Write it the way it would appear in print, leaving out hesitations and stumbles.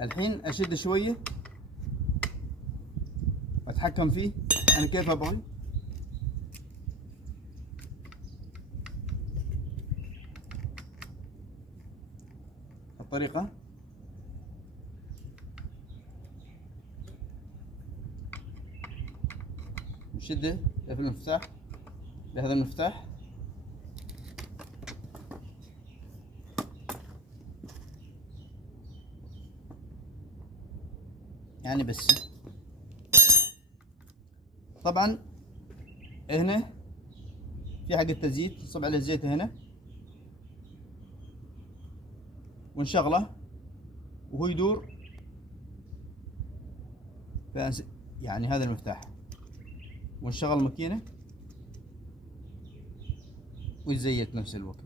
الحين اشد شويه واتحكم فيه انا كيف ابغي. الطريقه نشده في المفتاح بهذا المفتاح، يعني بس. طبعا هنا في حق التزييت نصب عليه الزيت هنا ونشغله وهو يدور يعني هذا المفتاح، ونشغل الماكينة ويزيت نفس الوقت.